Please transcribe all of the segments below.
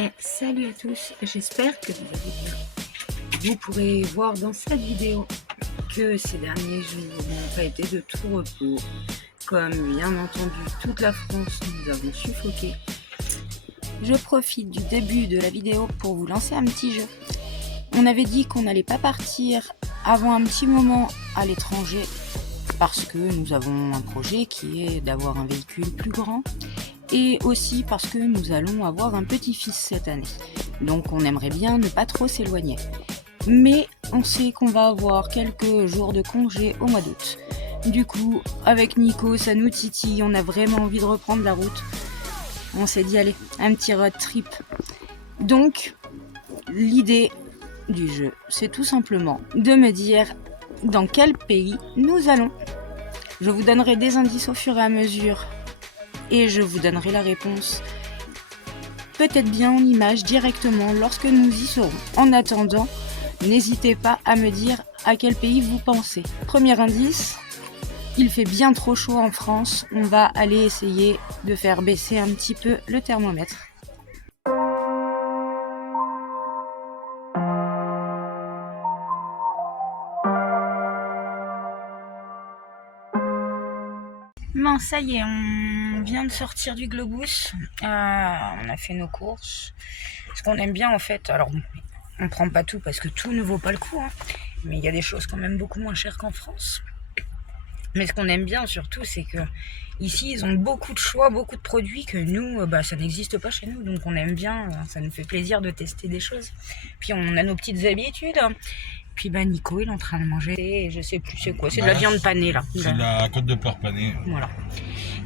Et salut à tous, j'espère que vous allez bien. Vous pourrez voir dans cette vidéo que ces derniers jours n'ont pas été de tout repos. Comme bien entendu toute la France, nous avons suffoqué. Je profite du début de la vidéo pour vous lancer un petit jeu. On avait dit qu'on n'allait pas partir avant un petit moment à l'étranger parce que nous avons un projet qui est d'avoir un véhicule plus grand et aussi parce que nous allons avoir un petit-fils cette année. Donc on aimerait bien ne pas trop s'éloigner. Mais on sait qu'on va avoir quelques jours de congé au mois d'août. Du coup, avec Nico, ça nous titille, on a vraiment envie de reprendre la route. On s'est dit, allez, un petit road trip. Donc, l'idée du jeu, c'est tout simplement de me dire dans quel pays nous allons. Je vous donnerai des indices au fur et à mesure et je vous donnerai la réponse peut-être bien en images directement lorsque nous y serons. En attendant, n'hésitez pas à me dire à quel pays vous pensez. Premier indice, il fait bien trop chaud en France, on va aller essayer de faire baisser un petit peu le thermomètre. Bon, ça y est, on vient de sortir du Globus, on a fait nos courses. Ce qu'on aime bien en fait, alors on prend pas tout parce que tout ne vaut pas le coup, hein, mais il y a des choses quand même beaucoup moins chères qu'en France. Mais ce qu'on aime bien surtout, c'est que ici ils ont beaucoup de choix, beaucoup de produits que nous, ça n'existe pas chez nous. Donc on aime bien, ça nous fait plaisir de tester des choses. Puis on a nos petites habitudes. Puis Nico il est en train de manger, je sais plus c'est quoi, c'est de la viande panée là. C'est de la côte de porc panée. Voilà.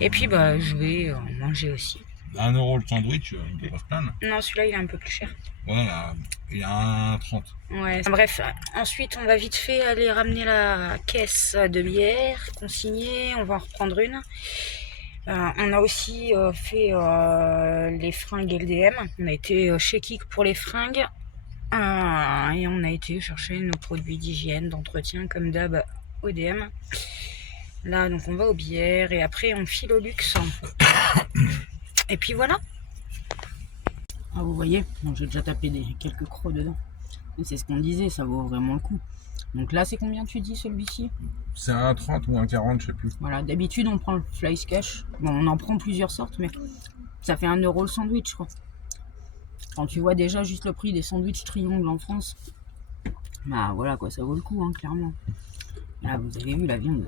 Et puis je vais manger aussi. 1 euro le sandwich, il ne peut pas se plaindre. Non, celui-là il est un peu plus cher. Ouais, il y a 1,30. Ouais. Bref, ensuite on va vite fait aller ramener la caisse de bière consignée, on va en reprendre une. On a aussi fait les fringues LDM, on a été chez Kik pour les fringues et on a été chercher nos produits d'hygiène, d'entretien comme d'hab ODM. Là donc on va aux bières et après on file au luxe. Et puis voilà. Ah, vous voyez, j'ai déjà tapé quelques crocs dedans. Et c'est ce qu'on disait, ça vaut vraiment le coup. Donc là, c'est combien tu dis celui-ci? C'est 1,30 ou 1,40, je sais plus. Voilà, d'habitude on prend le Fly Cash. Bon, on en prend plusieurs sortes, mais ça fait 1 euro le sandwich, je crois. Quand tu vois déjà juste le prix des sandwichs Triangle en France, voilà quoi, ça vaut le coup, hein, clairement. Là, vous avez vu la viande.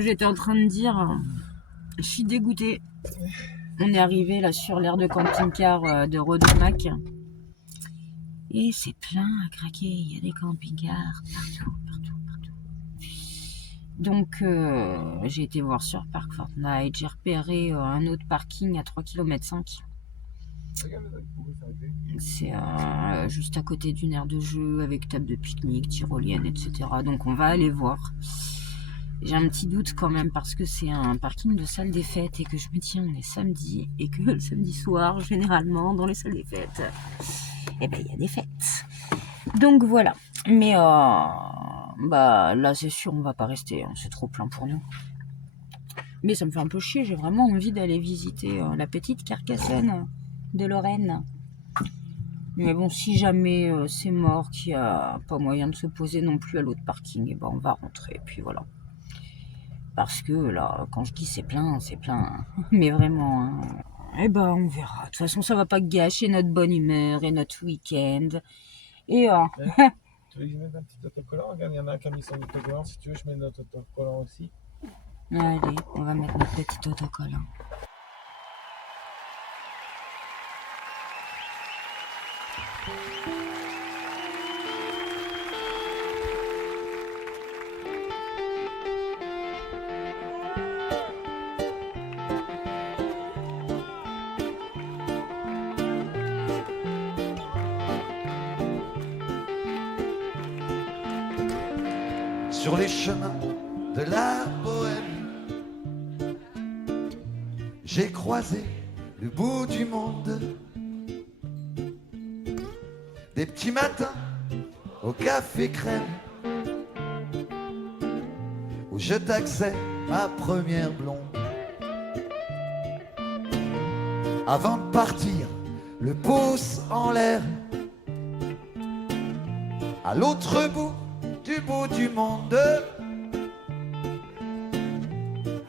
Moi j'étais en train de dire, je suis dégoûtée. On est arrivé là sur l'aire de camping-car de Rodemack. Et c'est plein à craquer, il y a des camping-cars partout. Donc j'ai été voir sur Park Fortnite, j'ai repéré un autre parking à 3,5 km. C'est juste à côté d'une aire de jeu avec table de pique-nique, tyrolienne, etc. Donc on va aller voir. J'ai un petit doute quand même parce que c'est un parking de salle des fêtes et que je me dis on est samedi et que le samedi soir, généralement, dans les salles des fêtes, eh ben il y a des fêtes. Donc voilà. Mais bah là c'est sûr on va pas rester, hein, c'est trop plein pour nous. Mais ça me fait un peu chier, j'ai vraiment envie d'aller visiter la petite Carcassonne de Lorraine. Mais bon, si jamais c'est mort, qu'il n'y a pas moyen de se poser non plus à l'autre parking, et ben on va rentrer, et puis voilà. Parce que là, quand je dis c'est plein, mais vraiment, hein. Et ben on verra. De toute façon, ça va pas gâcher notre bonne humeur et notre week-end. Et tu veux que je mette un petit autocollant? Regarde, il y en a un qui a mis son autocollant. Si tu veux, je mets notre autocollant aussi. allez, on va mettre notre petit autocollant. Sur les chemins de la Bohème, j'ai croisé le bout du monde. Des petits matins au café crème, où je taxais ma première blonde. Avant de partir, le pouce en l'air, à l'autre bout du monde.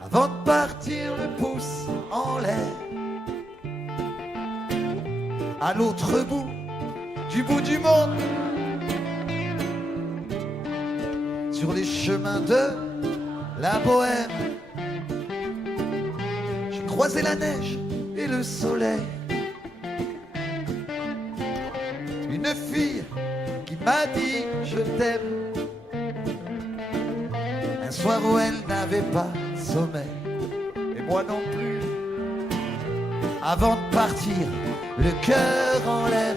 Avant de partir, le pouce en l'air, à l'autre bout du monde. Sur les chemins de la Bohème, j'ai croisé la neige et le soleil. Une fille qui m'a dit je t'aime, un soir où elle n'avait pas sommeil, et moi non plus. Avant de partir, le cœur en l'air,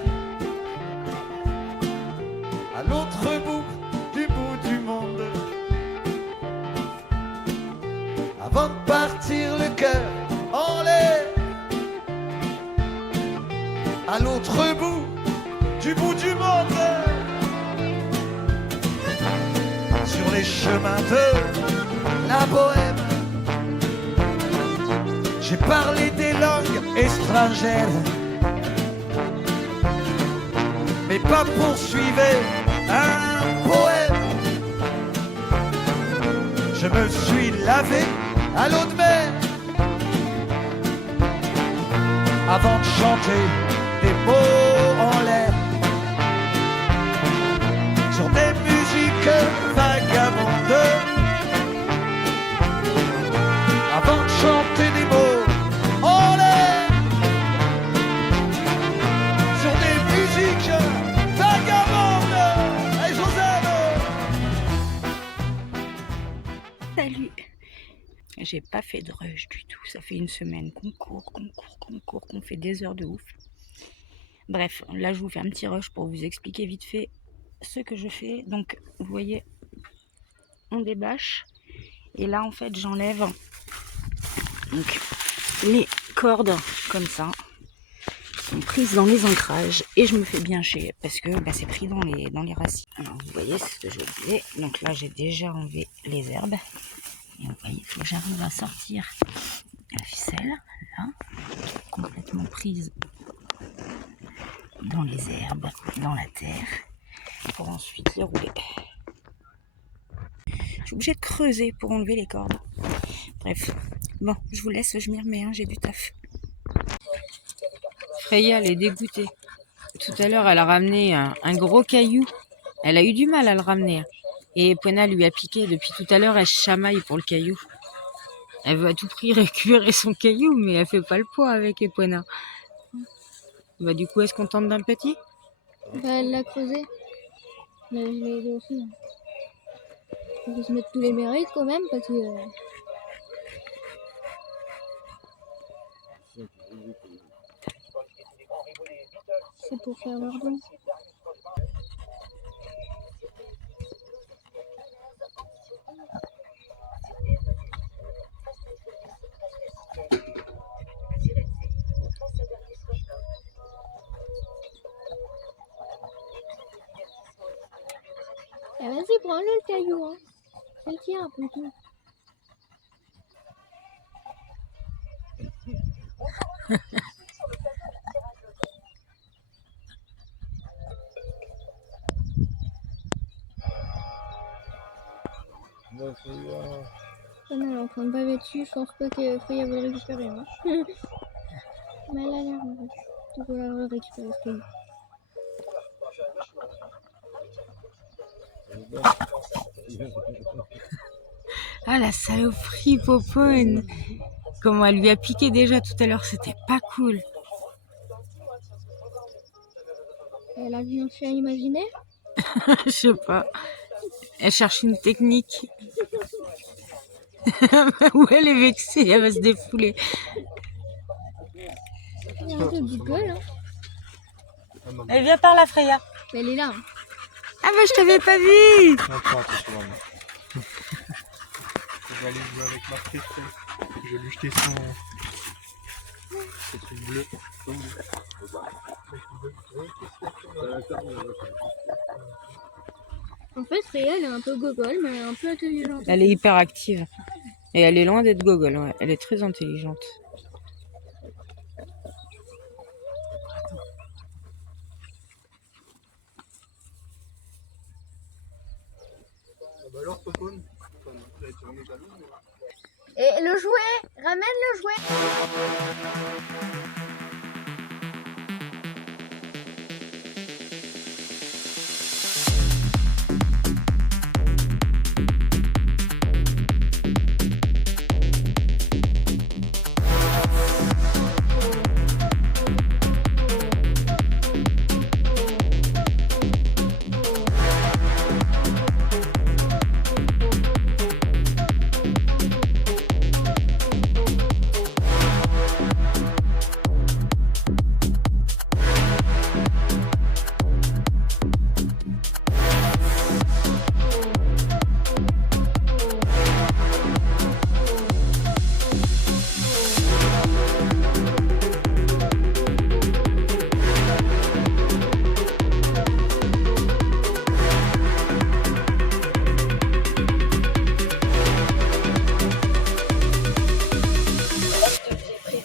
à l'autre bout du monde. Avant de partir, le cœur en l'air, à l'autre bout du monde. Sur les chemins de la Bohème, j'ai parlé des langues étrangères, mais pas poursuivre un poème. Je me suis lavé à l'eau de mer avant de chanter des mots en l'air sur des musiques vagabondes. Avant de chanter des mots en l'air sur des musiques vagabondes. Hey Joseph! Salut! J'ai pas fait de rush du tout, ça fait une semaine qu'on court, qu'on fait des heures de ouf. Bref, là je vous fais un petit rush pour vous expliquer vite fait ce que je fais. Donc vous voyez, on débâche et là en fait j'enlève donc les cordes comme ça, sont prises dans les ancrages et je me fais bien chier parce que c'est pris dans les racines. Alors vous voyez ce que je disais, donc là j'ai déjà enlevé les herbes et vous voyez, il faut que j'arrive à sortir la ficelle là, complètement prise dans les herbes, dans la terre, pour ensuite les rouler. Je suis obligée de creuser pour enlever les cordes. Bref, bon, je vous laisse, je m'y remets, hein, j'ai du taf. Freya, elle est dégoûtée. Tout à l'heure, elle a ramené un gros caillou. Elle a eu du mal à le ramener. Et Pona lui a piqué. Depuis tout à l'heure, elle chamaille pour le caillou. Elle veut à tout prix récupérer son caillou, mais elle fait pas le poids avec Epona. Bah du coup, est-ce qu'on tente d'un petit? Bah, elle l'a creusé. Je l'ai aidé aussi. Il faut se mettre tous les mérites quand même parce que. C'est pour faire leur don. Ah, vas-y, prends-le le caillou, hein. C'est le tien, après tout. Non, c'est Ah non, elle est en train de baver dessus, je pense pas que Freya veut le récupérer. Hein. Mais elle a l'air en fait. Donc on va le récupérer ce caillou. Ah la saloperie Popone. Comment elle lui a piqué déjà tout à l'heure, c'était pas cool. Elle a vu un chien imaginaire. Je sais pas. Elle cherche une technique. Ou elle est vexée, elle va se défouler. Il y a un peu de gueule, hein. Elle vient par là, Freya. Mais elle est là. Hein. Ah bah je t'avais pas vu. Attends, je vais aller jouer avec ma préférée. Je vais lui jeter son truc bleu. En fait, Freya, elle est un peu gogole, mais elle est un peu intelligente. Elle est hyper active. Et elle est loin d'être gogole, ouais. Elle est très intelligente. Bah alors, Popone, Et le jouet, ramène le jouet.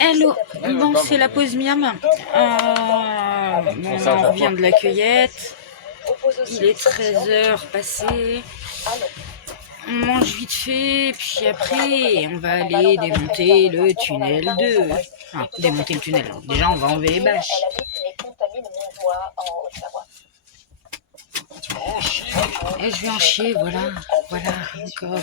Hello, bon c'est la pause miam. On revient de la cueillette. Il est 13h passé. On mange vite fait, puis après on va aller démonter le tunnel 2. Enfin, démonter le tunnel. Alors, déjà on va enlever les bâches. Et je vais en chier, voilà, encore.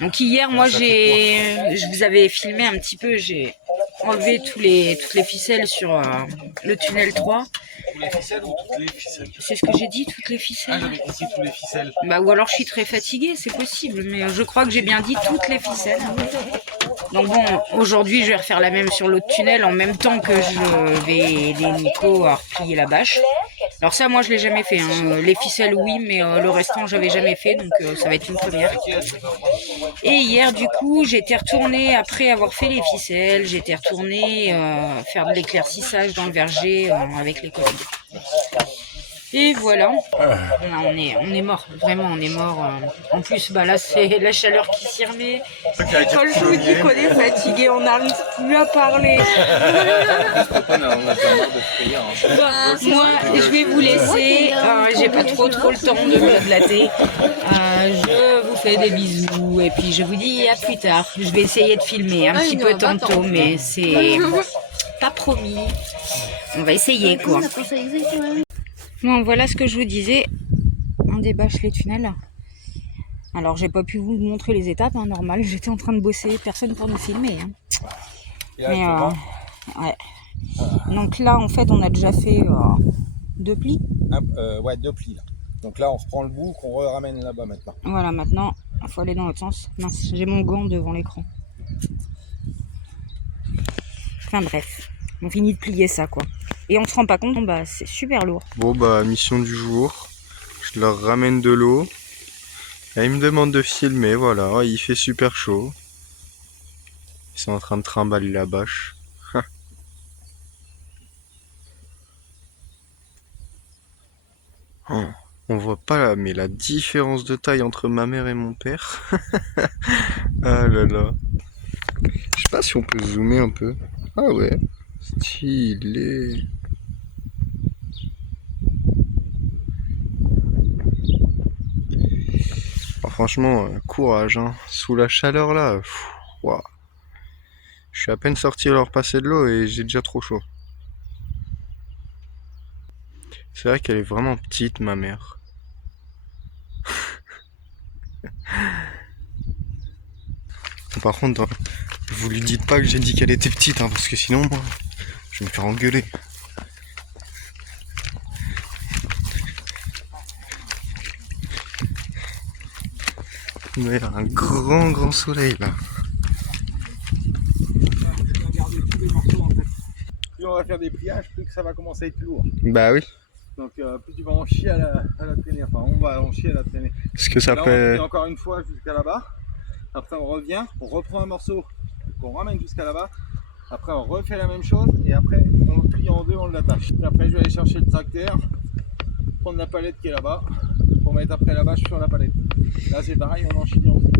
Donc hier, moi, je vous avais filmé un petit peu, j'ai enlevé toutes les ficelles sur le tunnel 3. Toutes les ficelles ou toutes les ficelles? C'est ce que j'ai dit, toutes les ficelles. Ah, j'avais compris toutes les ficelles. Bah, ou alors je suis très fatiguée, c'est possible, mais je crois que j'ai bien dit toutes les ficelles. Donc bon, aujourd'hui, je vais refaire la même sur l'autre tunnel en même temps que je vais aider Nico à replier la bâche. Alors ça, moi, je l'ai jamais fait. Hein. Les ficelles, oui, mais le restant, j'avais jamais fait, donc ça va être une première. Et hier, du coup, j'étais retournée, après avoir fait les ficelles, j'étais retournée faire de l'éclaircissage dans le verger avec les collègues. Et voilà, on est mort, vraiment on est mort. En plus, bah là c'est la chaleur qui s'y remet. Quand je vous dis qu'on est fatigué, on n'arrive plus à parler. Moi, je vais vous laisser, j'ai pas trop le temps de me glater. Je vous fais des bisous et puis je vous dis à plus tard. Je vais essayer de filmer un petit peu tantôt, mais c'est pas promis. On va essayer quoi. Bon, voilà ce que je vous disais. On débâche les tunnels. Alors j'ai pas pu vous montrer les étapes, hein, normal, j'étais en train de bosser, personne pour nous filmer. Hein. Et là, Mais ouais. Donc là en fait on a déjà fait 2 plis. ouais, 2 plis là. Donc là on reprend le bout qu'on ramène là-bas maintenant. Voilà, maintenant il faut aller dans l'autre sens. Mince, j'ai mon gant devant l'écran. Enfin bref, on finit de plier ça quoi. Et on se rend pas compte, bah c'est super lourd. Bon bah mission du jour, je leur ramène de l'eau. Et ils me demandent de filmer, voilà, il fait super chaud. Ils sont en train de trimballer la bâche. Oh, on voit pas là, mais la différence de taille entre ma mère et mon père. Ah là là. Je sais pas si on peut zoomer un peu. Ah ouais, stylé. Oh, franchement, courage, hein. Sous la chaleur là, waouh. Je suis à peine sorti leur passer de l'eau et j'ai déjà trop chaud. C'est vrai qu'elle est vraiment petite, ma mère. Par contre, vous lui dites pas que j'ai dit qu'elle était petite, hein, parce que sinon, moi, je vais me faire engueuler. Il y a un grand soleil là. Plus on va faire des pliages, plus que ça va commencer à être lourd. Bah oui. Donc plus tu vas en chier à la traîner. Enfin, on va en chier à la traîner. Parce que ça là, fait. on plie encore une fois jusqu'à là-bas. Après, on revient, on reprend un morceau qu'on ramène jusqu'à là-bas. Après, on refait la même chose et après, on le plie en deux, on l'attache. Après, je vais aller chercher le tracteur, prendre la palette qui est là-bas, pour mettre après la bâche sur la palette. Là, c'est pareil, on enchaîne aussi.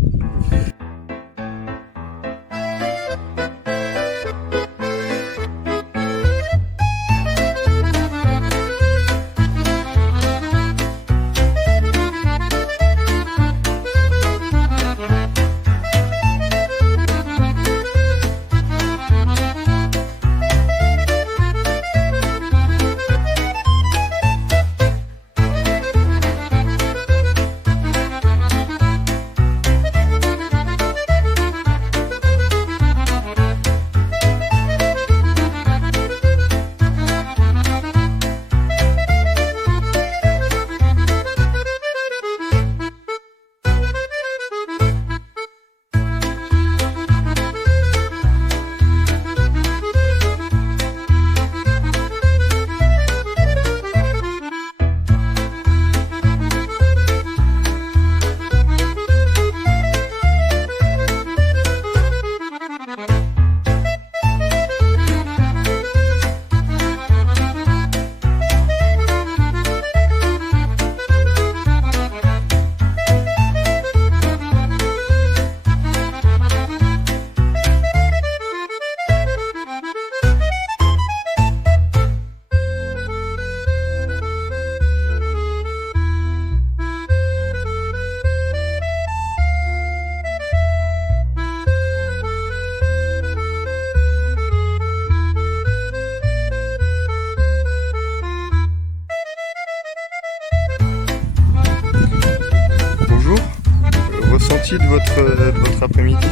ressenti de votre après-midi?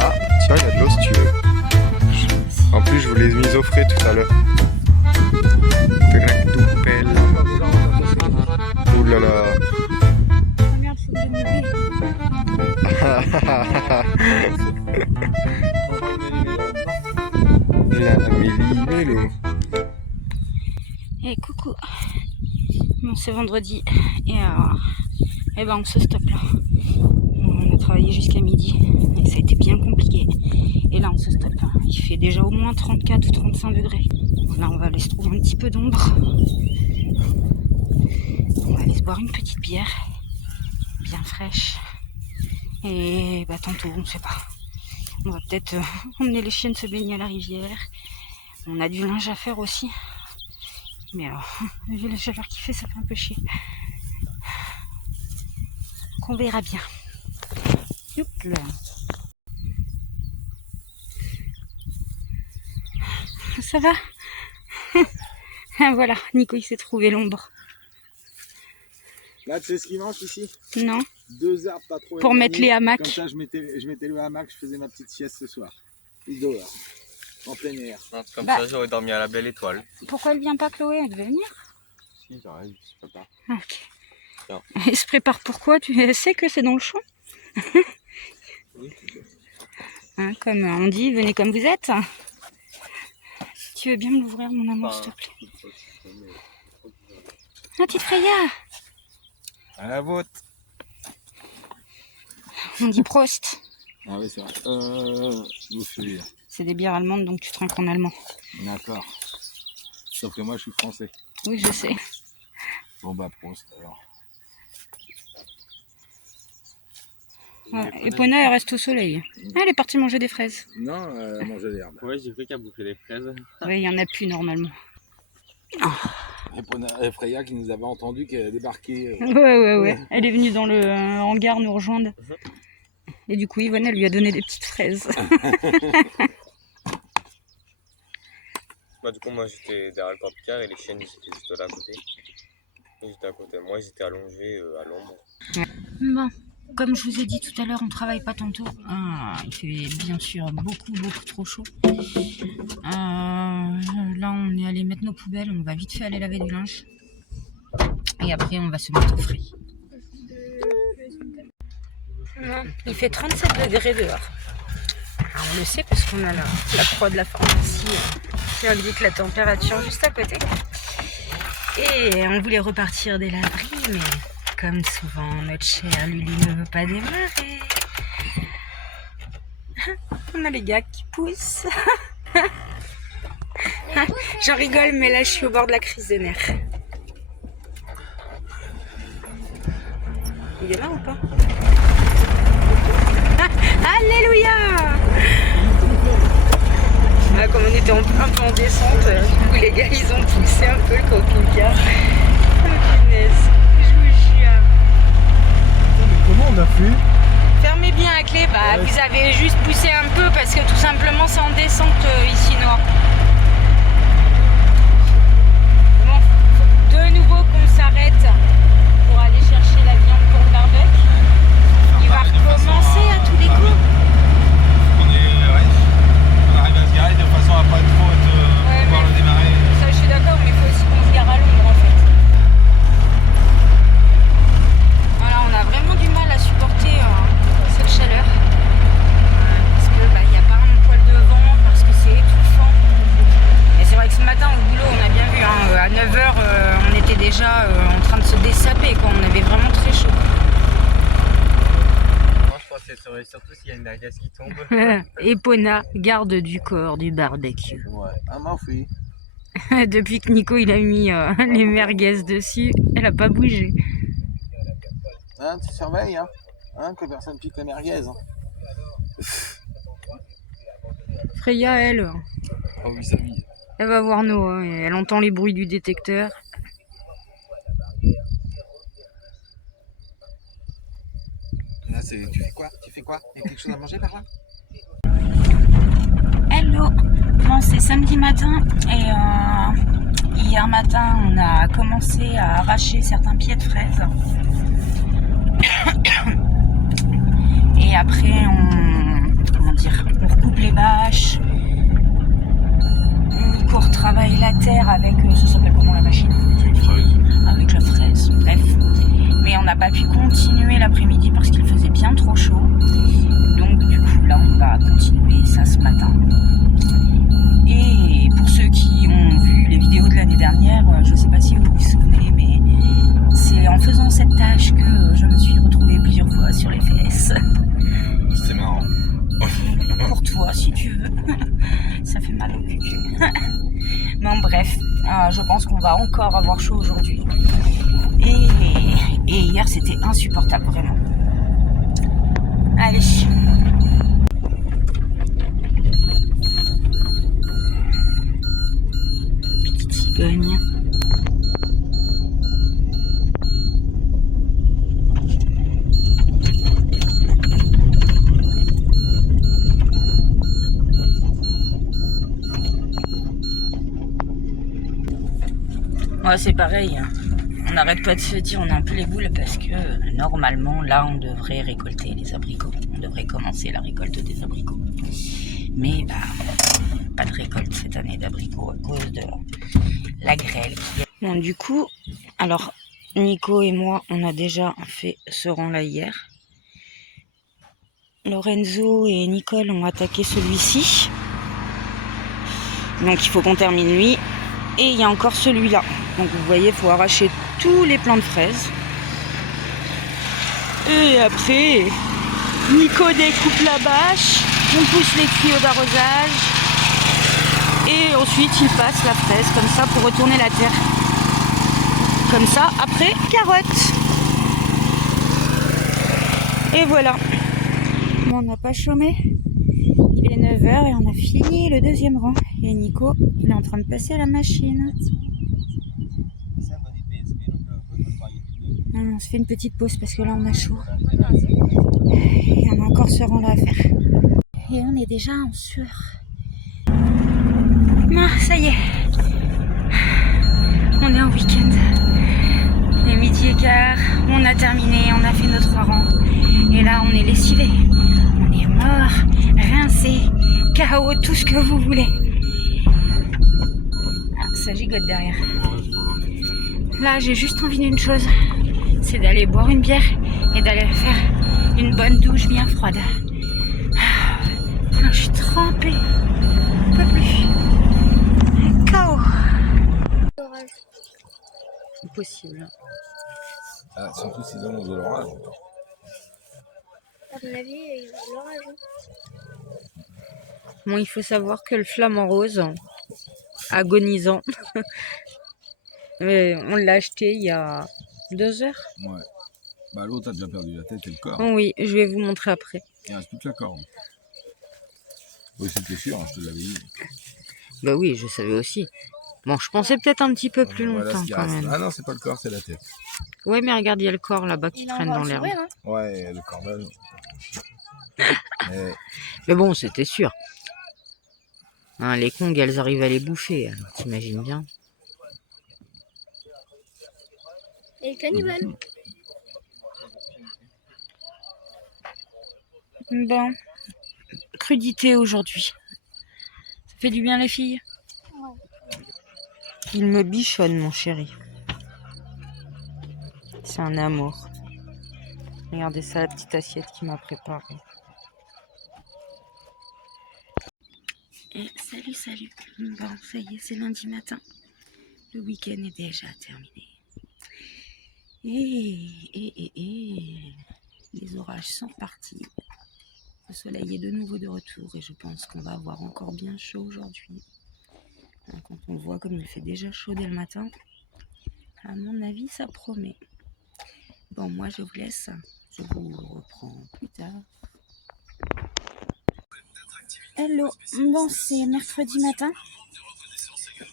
Ah, tiens, il y a de l'eau si tu veux. En plus, je vous l'ai mise au frais tout à l'heure. De la doupelle. Ouh là là. Merde, faut que je me lève. La méli-mélo. Eh coucou. Bon, c'est vendredi et ben on se stoppe là. On a travaillé jusqu'à midi et ça a été bien compliqué. Et là on se stoppe. Il fait déjà au moins 34 ou 35 degrés. Là on va aller se trouver un petit peu d'ombre. On va aller se boire une petite bière bien fraîche. Et bah tantôt on ne sait pas. On va peut-être emmener les chiennes se baigner à la rivière. On a du linge à faire aussi. Mais alors, vu la chaleur qu'il fait, ça fait un peu chier. Qu'on verra bien. Youp là. Ça va? Voilà, Nico il s'est trouvé l'ombre. Là, tu sais ce qu'il manque ici? Non. 2 arbres pas trop Pour mettre éloignés. les hamacs. Comme ça, je mettais le hamac, je faisais ma petite sieste ce soir. Ido, là. En plein air. Comme Bah. ça, j'aurais dormi à la belle étoile. Pourquoi elle vient pas, Chloé? Elle devait venir. Si, j'arrive, je sais pas. Ah, ok. Non. Elle se prépare pourquoi? Tu sais que c'est dans le champ? Oui. Hein, comme on dit, venez comme vous êtes. Tu veux bien me l'ouvrir, mon amour, Enfin, s'il te plaît? Ah, petite Freya! À la vôtre. On dit Prost. Ah oui, c'est vrai. Vous celui-là. C'est des bières allemandes, donc tu trinques en allemand. D'accord. Sauf que moi, je suis français. Oui, je sais. Bon, bah, Prost, alors. Ouais. Epona, elle reste au soleil. Ah, elle est partie manger des fraises. Non, manger l'herbe. Ouais, j'ai cru qu'elle bouffait des fraises. Oui, il y en a plus normalement. Et Freya qui nous avait entendu qu'elle a débarqué. Ouais. Elle est venue dans le hangar nous rejoindre. Et du coup, Yvonne, elle lui a donné des petites fraises. Bah, du coup, moi j'étais derrière le camping-car et les chiennes ils étaient juste là à côté. Et j'étais à côté. Moi, ils étaient allongés à l'ombre. Bon, comme je vous ai dit tout à l'heure, on travaille pas tantôt. Il fait bien sûr beaucoup trop chaud. Là, on est allé mettre nos poubelles. On va vite fait aller laver du linge. Et après, on va se mettre au frais. Il fait 37 degrés dehors. Alors, on le sait parce qu'on a la croix de la pharmacie qui indique la température juste à côté. Et on voulait repartir dès l'abri, mais comme souvent, notre chère Lulu ne veut pas démarrer. On a les gars qui poussent. J'en rigole, mais là, je suis au bord de la crise de nerfs. Il est là ou pas? Alléluia! Comme on était un peu en descente, du coup les gars ils ont poussé un peu le camping-car. Oh punaise, je vous jure. Mais comment on a fait? Fermez bien la clé, bah vous avez juste poussé un peu parce que tout simplement c'est en descente ici noir. Bon, faut de nouveau qu'on s'arrête pour aller chercher la viande pour le barbecue. Il va recommencer à tous les coups. On arrive à se garer de façon à pas trop pouvoir le démarrer. Ça je suis d'accord, mais il faut aussi qu'on se gare à l'ombre en fait. Voilà, on a vraiment du mal à supporter cette chaleur. Parce que il n'y a pas un poil de vent, parce que c'est étouffant. Et c'est vrai que ce matin au boulot, on a bien vu, à 9h, on était déjà en train de se dessaper, quoi. On avait vraiment très chaud. Moi, je pense que ça serait surtout s'il y a une merguez qui tombe. Epona, garde du corps du barbecue. Ouais, un morphy. Depuis que Nico il a mis les merguez dessus, elle a pas bougé. Hein, tu surveilles, hein, que personne pique la merguez. Hein. Freya, elle, Ah oui, ça vit. elle va voir Noah et elle entend les bruits du détecteur. Là, tu fais quoi? Tu fais quoi? Il y a quelque chose à manger par là? Hello. Bon, c'est samedi matin et hier matin on a commencé à arracher certains pieds de fraises. Et après on recoupe les bâches. Nico retravaille la terre avec, ça s'appelle comment la machine? Avec la fraise, bref. Mais on n'a pas pu continuer l'après-midi parce qu'il faisait bien trop chaud. Donc du coup là on va continuer ça ce matin. Et pour ceux qui ont vu les vidéos de l'année dernière, je ne sais pas si vous vous souvenez, mais c'est en faisant cette tâche que je me suis retrouvée plusieurs fois sur les fesses. C'est marrant. Pour toi si tu veux. Ça fait mal au cul. Bon bref, je pense qu'on va encore avoir chaud aujourd'hui. Et hier c'était insupportable vraiment. Allez. Petite cigogne. Ouais, c'est pareil. On n'arrête pas de se dire, on a un peu les boules parce que normalement, là, on devrait récolter les abricots. On devrait commencer la récolte des abricots. Mais bah, pas de récolte cette année d'abricots à cause de la grêle. Bon, du coup, alors Nico et moi, on a déjà fait ce rang-là hier. Lorenzo et Nicole ont attaqué celui-ci. Donc il faut qu'on termine lui. Et il y a encore celui-là. Donc vous voyez, il faut arracher tous les plants de fraises. Et après, Nico découpe la bâche, on pousse les tuyaux d'arrosage. Et ensuite il passe la fraise comme ça pour retourner la terre. Comme ça, après, carottes. Et voilà. Bon, on n'a pas chômé. Il est 9h et on a fini le deuxième rang. Et Nico, il est en train de passer à la machine. On se fait une petite pause parce que là on a chaud. Et on a encore ce rang là à faire. Et on est déjà en sueur. Non, ça y est. On est en week-end. Il est 12h15. On a terminé, on a fait nos 3 rangs. Et là on est lessivé. On est mort, rincé, KO, tout ce que vous voulez. Ah, ça gigote derrière. Là j'ai juste envie d'une chose. C'est d'aller boire une bière et d'aller faire une bonne douche bien froide. Ah, je suis trempée. Un peu plus. KO. Impossible. Ah, surtout s'ils ont de l'orage. À mon avis, il va y avoir l'orage. Bon, il faut savoir que le flamant rose, agonisant, on l'a acheté il y a 2 heures. Ouais. Bah l'autre a déjà perdu la tête et le corps. Oh oui, je vais vous montrer après. Il reste toute la corde. Oui, c'était sûr, hein, je te l'avais dit. Bah oui, je savais aussi. Bon, je pensais peut-être un petit peu plus Voilà longtemps ce qui quand reste. même. Ah non, c'est pas le corps, c'est la tête. Ouais, mais regarde, il y a le corps là-bas qui traîne dans l'herbe. Ouais, le corps là. Mais bon, c'était sûr. Hein, les congues, elles arrivent à les bouffer, alors t'imagines bien. Et le cannibale. Bon, crudité aujourd'hui. Ça fait du bien les filles? Ouais. Il me bichonne mon chéri. C'est un amour. Regardez ça, la petite assiette qu'il m'a préparée. Et salut, salut. Bon, ça y est, c'est lundi matin. Le week-end est déjà terminé. Et les orages sont partis. Le soleil est de nouveau de retour et je pense qu'on va avoir encore bien chaud aujourd'hui. Quand on voit comme il fait déjà chaud dès le matin, à mon avis, ça promet. Bon, moi je vous laisse. Je vous reprends plus tard. Hello, bon c'est mercredi matin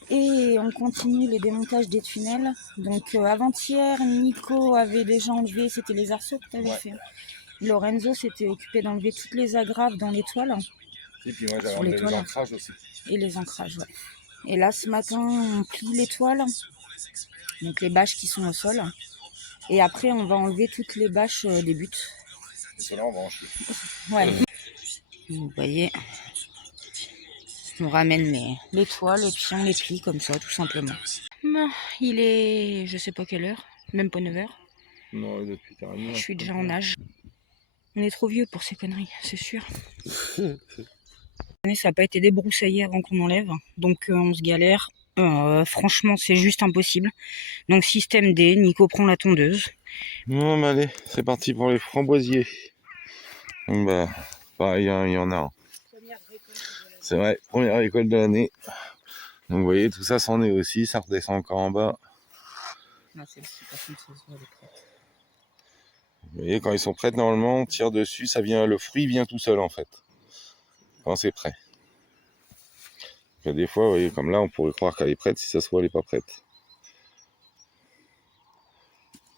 et on continue le démontage des tunnels. Donc avant-hier, Nico avait déjà enlevé, c'était les arceaux que tu avais fait. Lorenzo s'était occupé d'enlever toutes les agraves dans les toiles. Et puis moi j'avais enlevé les ancrages aussi. Et les ancrages, ouais. Et là ce matin, on plie les toiles, donc les bâches qui sont au sol. Et après on va enlever toutes les bâches des buts. Et cela on va en chier. Ouais. Vous voyez, on ramène les toiles et puis on les plie comme ça, tout simplement. Bon, il est, je sais pas quelle heure, même pas 9h. Non, depuis 8h30. Je suis déjà en âge. On est trop vieux pour ces conneries, c'est sûr. Ça n'a pas été débroussaillé avant qu'on enlève, donc on se galère. Franchement, c'est juste impossible. Donc système D, Nico prend la tondeuse. Non, mais allez, c'est parti pour les framboisiers. Donc, bah, pareil, hein, il y en a un. C'est vrai, première récolte de l'année. Donc vous voyez, tout ça s'en est aussi, ça redescend encore en bas. Non, celle-ci, par contre, elle est prête. Vous voyez, quand ils sont prêts, normalement, on tire dessus, ça vient, le fruit vient tout seul en fait. Quand c'est prêt. Donc, des fois, vous voyez, comme là, on pourrait croire qu'elle est prête, si ça se voit, elle n'est pas prête.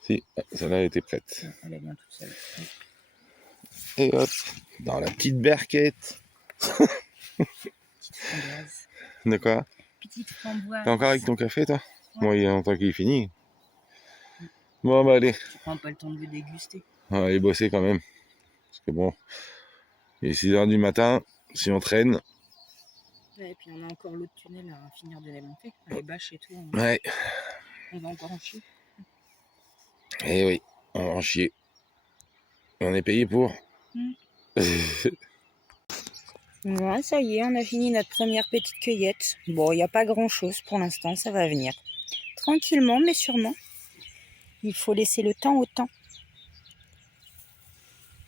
Si, celle-là était prête. Elle est bien toute seule. Et hop, dans la petite berquette. Petite framboise. De quoi? Petite framboise. T'es encore avec ton café, toi? Moi, il y a longtemps qu'il est fini. Bon, bah allez, Tu prends pas le temps de le déguster. on va aller bosser quand même. Parce que bon, il est 6h du matin, si on traîne. Ouais, et puis on a encore l'autre tunnel à finir de démonter. Les bâches et tout, Ouais, on va encore en chier. et oui, on va en chier. On est payé pour. Ouais, ça y est, on a fini notre première petite cueillette. Bon, il n'y a pas grand-chose pour l'instant, ça va venir. Tranquillement, mais sûrement. Il faut laisser le temps au temps.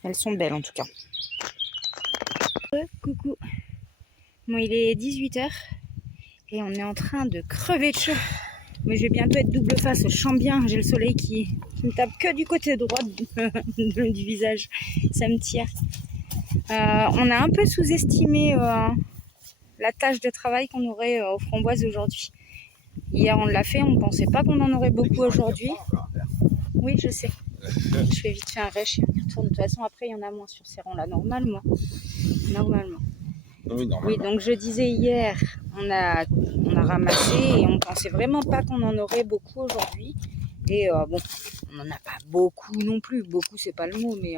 Elles sont belles en tout cas. Coucou. Bon, il est 18h et on est en train de crever de chaud. Mais je vais bientôt être double face, je sens bien, j'ai le soleil qui me tape que du côté droit du visage. Ça me tire. On a un peu sous-estimé la tâche de travail qu'on aurait aux framboises aujourd'hui. Hier on l'a fait, on ne pensait pas qu'on en aurait beaucoup aujourd'hui. Oui, je sais. Je fais vite fait un rêche et on y retourne. De toute façon, après, il y en a moins sur ces rangs-là, normalement. Oui, donc je disais hier, on a ramassé et on pensait vraiment pas qu'on en aurait beaucoup aujourd'hui. Et bon, on n'en a pas beaucoup non plus. Beaucoup, c'est pas le mot, mais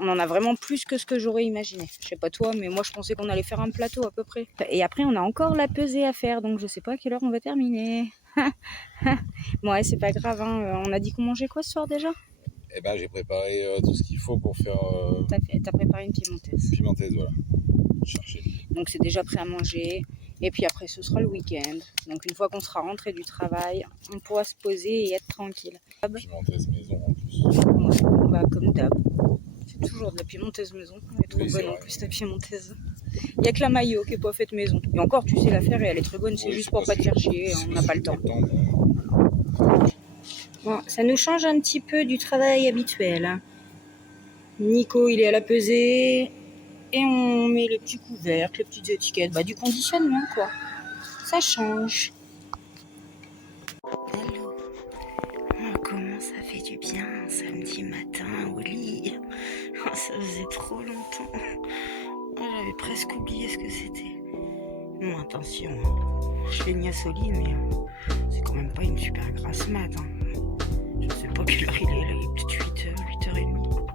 on en a vraiment plus que ce que j'aurais imaginé. Je sais pas toi, mais moi je pensais qu'on allait faire un plateau à peu près. Et après, on a encore la pesée à faire, donc je sais pas à quelle heure on va terminer. Bon, ouais, c'est pas grave, hein. On a dit qu'on mangeait quoi ce soir déjà? Eh ben, j'ai préparé tout ce qu'il faut pour faire. T'as préparé une piémontaise. Piémontaise, voilà. Chercher. Donc c'est déjà prêt à manger. Et puis après, ce sera le week-end. Donc une fois qu'on sera rentré du travail, on pourra se poser et être tranquille. Piémontaise maison en plus. Ouais, bah comme d'hab. C'est toujours de la piémontaise maison. Elle est trop Oui, c'est bonne en vrai. plus, ta piémontaise. Il n'y a que la maillot qui n'est pas faite maison. Et encore, tu sais la faire et elle est très bonne. C'est Oui, juste c'est pour pas te faire chier. On n'a pas le temps. Bon, ça nous change un petit peu du travail habituel. Nico, il est à la pesée. Et on met les petits couvercles, les petites étiquettes. Bah, du conditionnement, quoi. Ça change. Hello. Oh, comment ça fait du bien un samedi matin au lit. Oh, ça faisait trop longtemps. Oh, j'avais presque oublié ce que c'était. Bon, attention. Je feignasse au lit, mais c'est quand même pas une super grasse mat. Hein. Je sais pas quelle heure il est, là. Il est peut-être 8h30.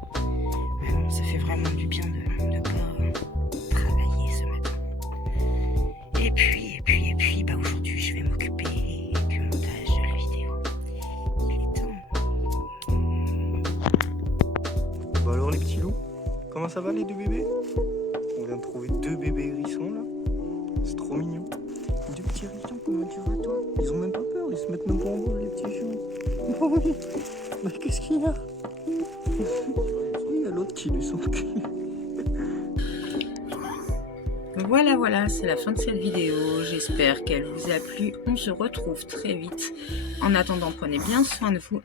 Mais bon, ça fait vraiment du bien de pas travailler ce matin. Et puis, bah aujourd'hui, je vais m'occuper du montage de la vidéo. Il est temps. Bah alors les petits loups, comment ça va les deux bébés? On vient de trouver deux bébés hérissons là. C'est trop mignon. Deux petits hérissons, comment tu vas toi? Ils ont même pas peur, ils se mettent même pas en boule les petits chiens. Oh oui. Bah qu'est-ce qu'il y a? Il y a l'autre qui lui sent le cul. Voilà, c'est la fin de cette vidéo. J'espère qu'elle vous a plu. On se retrouve très vite. En attendant, prenez bien soin de vous